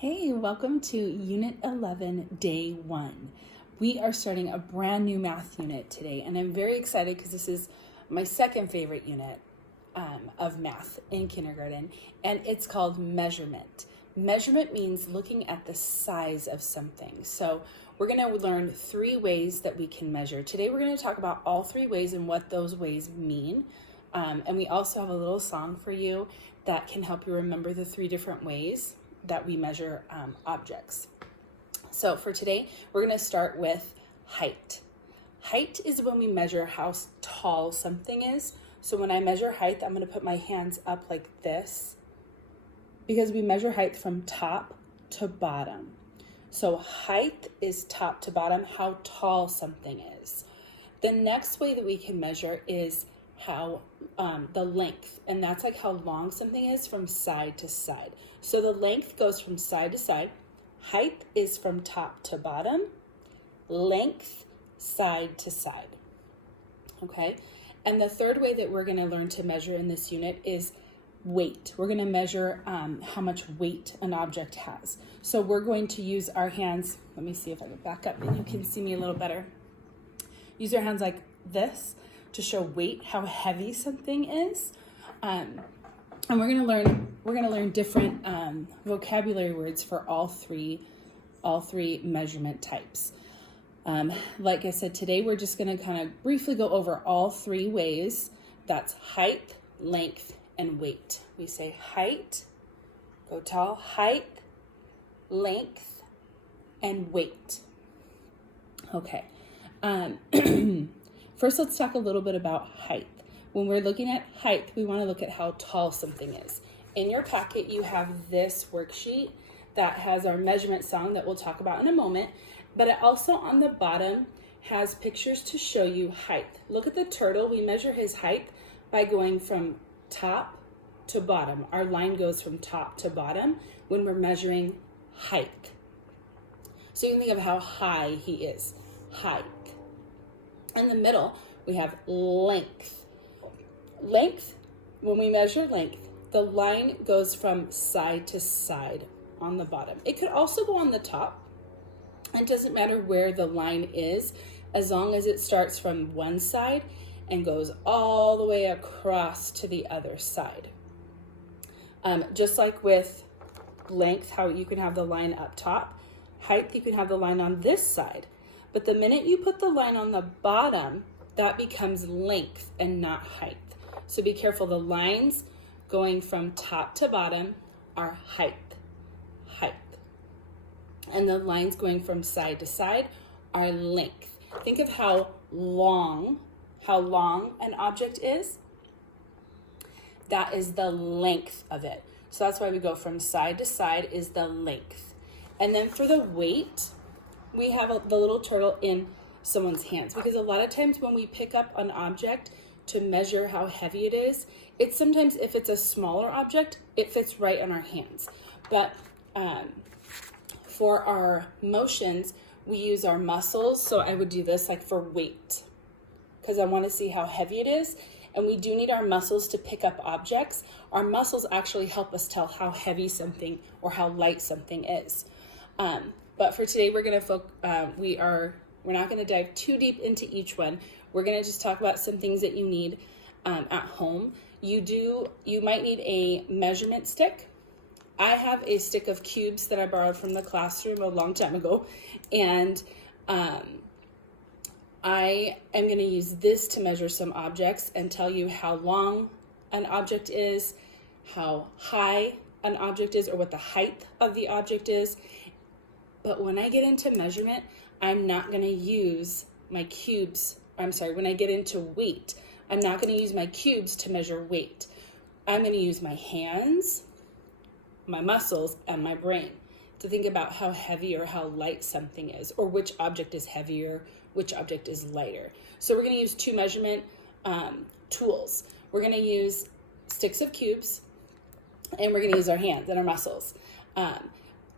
Hey, welcome to Unit 11, Day 1. We are starting a brand new math unit today, and I'm very excited because this is my second favorite unit of math in kindergarten, and it's called measurement. Measurement means looking at the size of something. So we're going to learn 3 ways that we can measure. Today we're going to talk about all 3 ways and what those ways mean. And we also have a little song for you that can help you remember the 3 different ways that we measure objects. So for today, we're going to start with height. Height is when we measure how tall something is. So when I measure height, I'm going to put my hands up like this because we measure height from top to bottom. So height is top to bottom, how tall something is. The next way that we can measure is how the length, and that's like how long something is from side to side. So the length goes from side to side. Height is from top to bottom. Length, side to side. Okay? And the third way that we're going to learn to measure in this unit is weight. We're going to measure how much weight an object has. So we're going to use our hands. Let me see if I can back up and you can see me a little better. Use your hands like this to show weight, how heavy something is. And we're gonna learn different vocabulary words for all three measurement types. Like I said, today we're just gonna kind of briefly go over all 3 ways. That's height, length, and weight. We say height, go tall, height, length, and weight. Okay. First, let's talk a little bit about height. When we're looking at height, we want to look at how tall something is. In your packet, you have this worksheet that has our measurement song that we'll talk about in a moment, but it also on the bottom has pictures to show you height. Look at the turtle. We measure his height by going from top to bottom. Our line goes from top to bottom when we're measuring height. So you can think of how high he is. Height. In the middle, we have length. Length, when we measure length, the line goes from side to side on the bottom. It could also go on the top. It doesn't matter where the line is, as long as it starts from one side and goes all the way across to the other side. Just like with length, how you can have the line up top, height, you can have the line on this side. But the minute you put the line on the bottom, that becomes length and not height. So be careful. The lines going from top to bottom are height. And the lines going from side to side are length. Think of how long an object is. That is the length of it. So that's why we go from side to side is the length. And then for the weight, we have the little turtle in someone's hands, because a lot of times when we pick up an object to measure how heavy it is, it's sometimes, if it's a smaller object, it fits right on our hands. But for our motions, we use our muscles. So I would do this like for weight, because I want to see how heavy it is. And we do need our muscles to pick up objects. Our muscles actually help us tell how heavy something or how light something is. But for today, we're not going to dive too deep into each one. We're going to just talk about some things that you need at home. You might need a measurement stick. I have a stick of cubes that I borrowed from the classroom a long time ago, and I am going to use this to measure some objects and tell you how long an object is, how high an object is, or what the height of the object is. But when I get into measurement, I'm not going to use my cubes. When I get into weight, I'm not going to use my cubes to measure weight. I'm going to use my hands, my muscles, and my brain to think about how heavy or how light something is, or which object is heavier, which object is lighter. So we're going to use 2 measurement tools. We're going to use sticks of cubes, and we're going to use our hands and our muscles.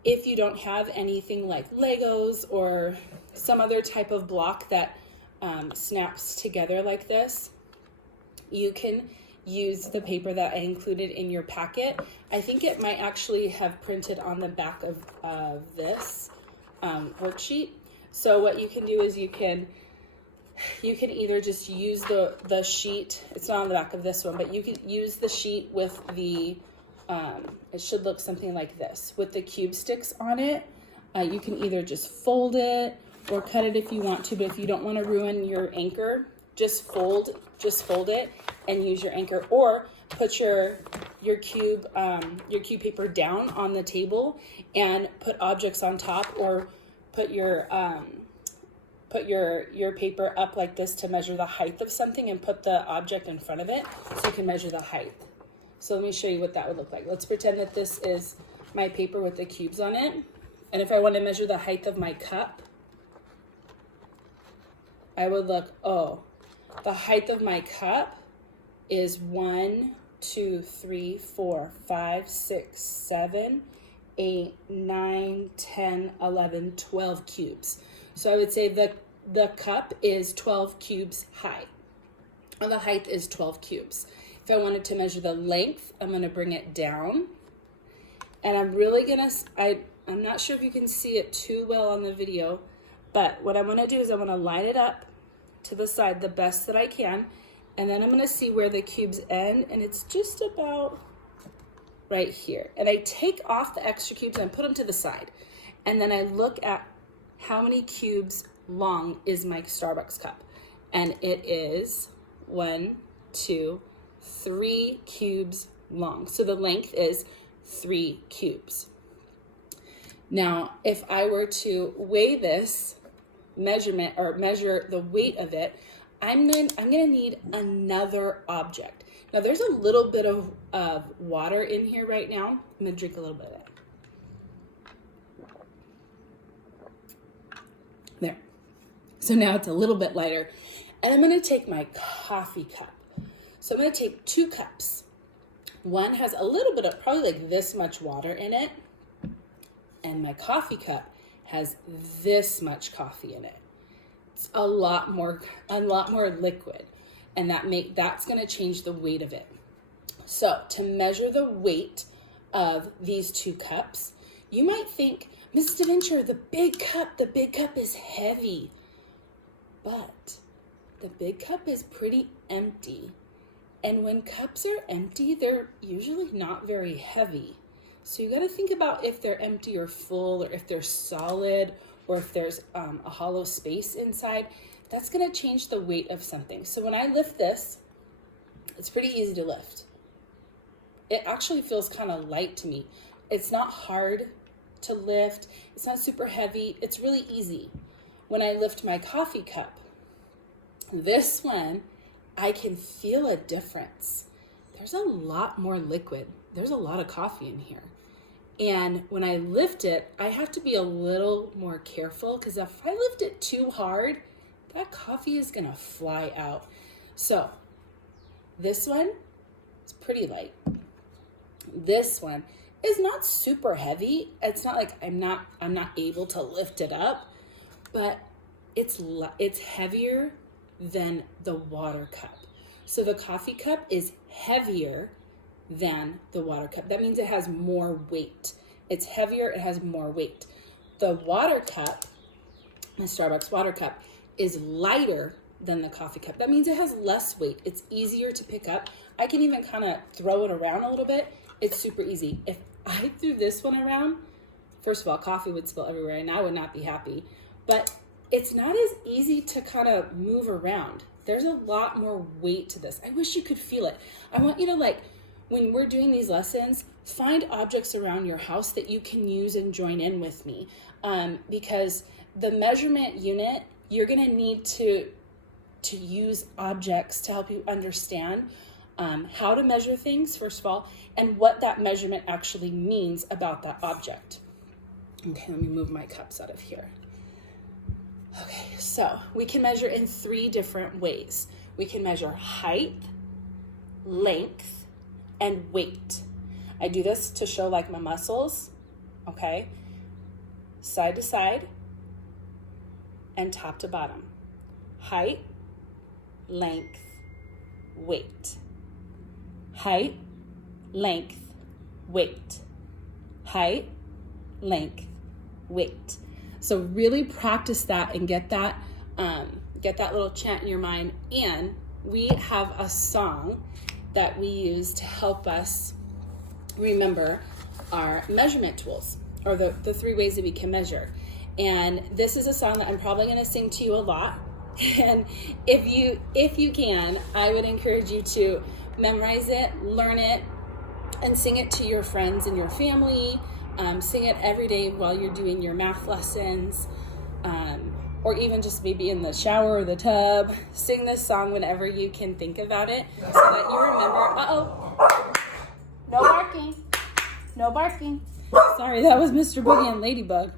If you don't have anything like Legos or some other type of block that snaps together like this, you can use the paper that I included in your packet. I think it might actually have printed on the back of this worksheet. So what you can do is you can either just use the sheet. It's not on the back of this one, but you could use the sheet with the, it should look something like this, with the cube sticks on it. You can either just fold it or cut it if you want to, but if you don't want to ruin your anchor, just fold it and use your anchor, or put your cube paper down on the table and put objects on top, or put your paper up like this to measure the height of something and put the object in front of it so you can measure the height. So let me show you what that would look like. Let's pretend that this is my paper with the cubes on it. And if I want to measure the height of my cup, I would look, oh, the height of my cup is 1, 2, 3, 4, 5, 6, 7, 8, 9, 10, 11, 12 cubes. So I would say the cup is 12 cubes high. And the height is 12 cubes. If I wanted to measure the length, I'm going to bring it down. And I'm really going to, I'm not sure if you can see it too well on the video, but what I'm going to do is I'm going to line it up to the side the best that I can. And then I'm going to see where the cubes end, and it's just about right here. And I take off the extra cubes and put them to the side. And then I look at how many cubes long is my Starbucks cup. And it is 1, 2, 3 cubes long. So the length is 3 cubes. Now, if I were to weigh this measurement or measure the weight of it, I'm gonna need another object. Now there's a little bit of water in here right now. I'm gonna drink a little bit of it. There. So now it's a little bit lighter. And I'm gonna take my coffee cup. So I'm gonna take 2 cups. One has a little bit of, probably like this much water in it. And my coffee cup has this much coffee in it. It's a lot more liquid, and that's going to change the weight of it. So to measure the weight of these 2 cups, you might think, Mrs. DaVinci, the big cup is heavy, but the big cup is pretty empty. And when cups are empty, they're usually not very heavy. So you got to think about if they're empty or full, or if they're solid, or if there's a hollow space inside. That's going to change the weight of something. So when I lift this, it's pretty easy to lift. It actually feels kind of light to me. It's not hard to lift. It's not super heavy. It's really easy. When I lift my coffee cup, this one, I can feel a difference. There's a lot more liquid. There's a lot of coffee in here. And when I lift it, I have to be a little more careful, because if I lift it too hard, that coffee is gonna fly out. So this one is pretty light. This one is not super heavy. It's not like I'm not able to lift it up, but it's heavier than the water cup. So the coffee cup is heavier than the water cup. That means it has more weight. It's heavier, it has more weight. The water cup, the Starbucks water cup, is lighter than the coffee cup. That means it has less weight. It's easier to pick up. I can even kind of throw it around a little bit. It's super easy. If I threw this one around, first of all, coffee would spill everywhere and I would not be happy. But it's not as easy to kind of move around. There's a lot more weight to this. I wish you could feel it. I want you to, when we're doing these lessons, find objects around your house that you can use and join in with me. Because the measurement unit, you're gonna need to use objects to help you understand how to measure things, first of all, and what that measurement actually means about that object. Okay, let me move my cups out of here. Okay, so we can measure in 3 different ways. We can measure height, length, and weight. I do this to show my muscles, okay? Side to side and top to bottom. Height, length, weight. height, length, weight. Height, length, weight. So really practice that and get that little chant in your mind. And we have a song that we use to help us remember our measurement tools, or the 3 ways that we can measure. And this is a song that I'm probably going to sing to you a lot. And if you can, I would encourage you to memorize it, learn it, and sing it to your friends and your family. Sing it every day while you're doing your math lessons, or even just maybe in the shower or the tub. Sing this song whenever you can think about it, so that you remember. No barking. No barking. Sorry, that was Mr. Boogie and Ladybug.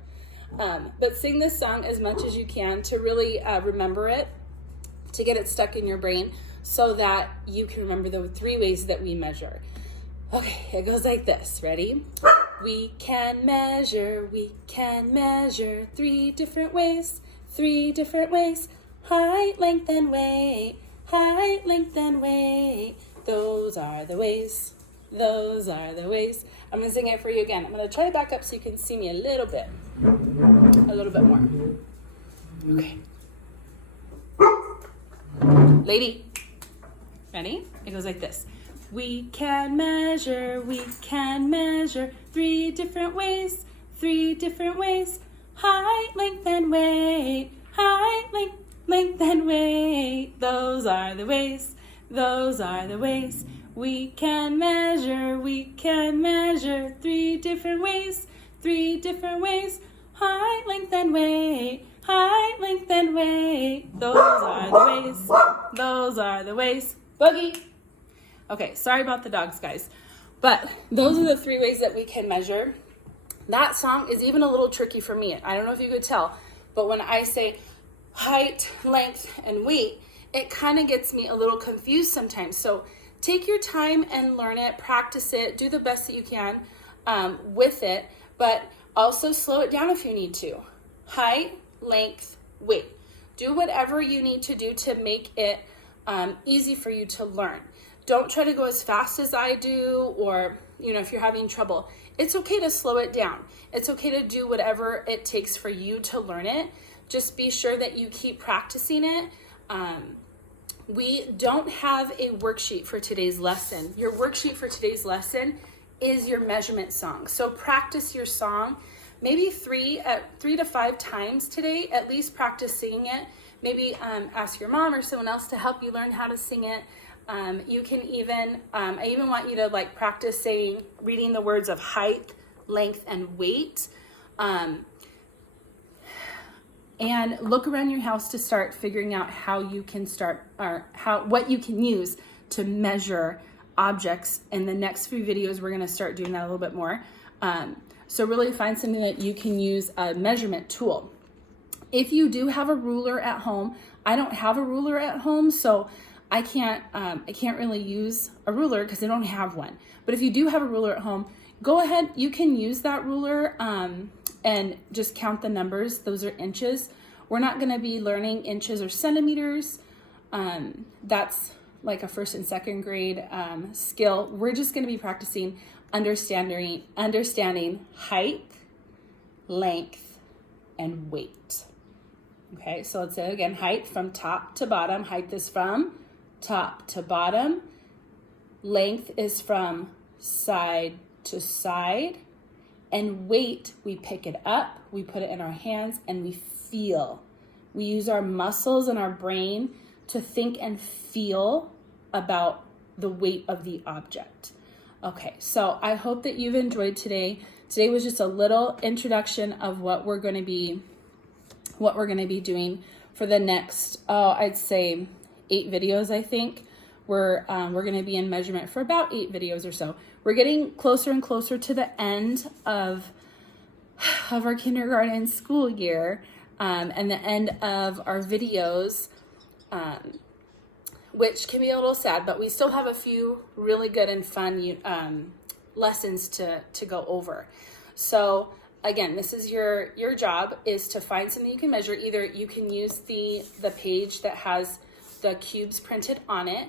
But sing this song as much as you can to really remember it, to get it stuck in your brain, so that you can remember the 3 ways that we measure. Okay, it goes like this. Ready? We can measure 3 different ways, 3 different ways. Height, length, and weight. Height, length, and weight. Those are the ways. Those are the ways. I'm going to sing it for you again. I'm going to try to back up so you can see me a little bit more. Okay. Lady, ready? It goes like this. We can measure 3 different ways, 3 different ways. Height, length, and weight. Height, length, and weight. Those are the ways. Those are the ways. We can measure 3 different ways, 3 different ways. Height, length, and weight. Height, length, and weight. Those are the ways. Those are the ways. Boogie. Okay, sorry about the dogs, guys. But those are the 3 ways that we can measure. That song is even a little tricky for me. I don't know if you could tell, but when I say height, length, and weight, it kind of gets me a little confused sometimes. So take your time and learn it, practice it, do the best that you can with it, but also slow it down if you need to. Height, length, weight. Do whatever you need to do to make it easy for you to learn. Don't try to go as fast as I do, or, if you're having trouble, it's okay to slow it down. It's okay to do whatever it takes for you to learn it. Just be sure that you keep practicing it. We don't have a worksheet for today's lesson. Your worksheet for today's lesson is your measurement song. So practice your song maybe 3 to 5 times today. At least practice singing it. Maybe ask your mom or someone else to help you learn how to sing it. You can even, I even want you to practice reading the words of height, length, and weight. And look around your house to start figuring out how you can what you can use to measure objects. In the next few videos, we're going to start doing that a little bit more. So really find something that you can use a measurement tool. If you do have a ruler at home, I don't have a ruler at home, so I can't really use a ruler because I don't have one. But if you do have a ruler at home, go ahead, you can use that ruler and just count the numbers. Those are inches. We're not going to be learning inches or centimeters. That's like a 1st and 2nd grade skill. We're just going to be practicing understanding height, length, and weight. Okay, so let's say it again. Height from top to bottom. Height is from top to bottom. Length is from side to side. And weight, we pick it up, we put it in our hands, and we feel. We use our muscles and our brain to think and feel about the weight of the object. Okay, so I hope that you've enjoyed today. Today was just a little introduction of what we're going to be doing for the next, I'd say 8 videos, I think. We're going to be in measurement for about 8 videos or so. We're getting closer and closer to the end of our kindergarten school year and the end of our videos, which can be a little sad, but we still have a few really good and fun lessons to go over. So again, this is your job, is to find something you can measure. Either you can use the page that has the cubes printed on it,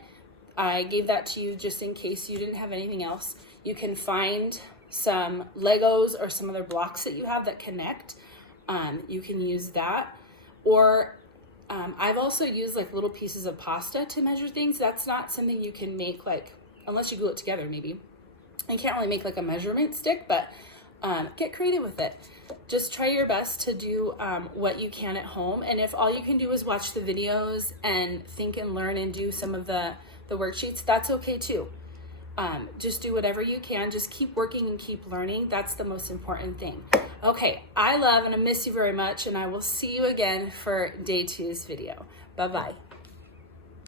I gave that to you just in case you didn't have anything else. You can find some Legos or some other blocks that you have that connect. You can use that. Or I've also used like little pieces of pasta to measure things. That's not something you can make, like, unless you glue it together maybe. You can't really make like a measurement stick, but get creative with it. Just try your best to do what you can at home. And if all you can do is watch the videos and think and learn and do some of the worksheets, that's okay too. Just do whatever you can. Just keep working and keep learning. That's the most important thing. Okay, I love and I miss you very much, and I will see you again for day 2's video. Bye-bye.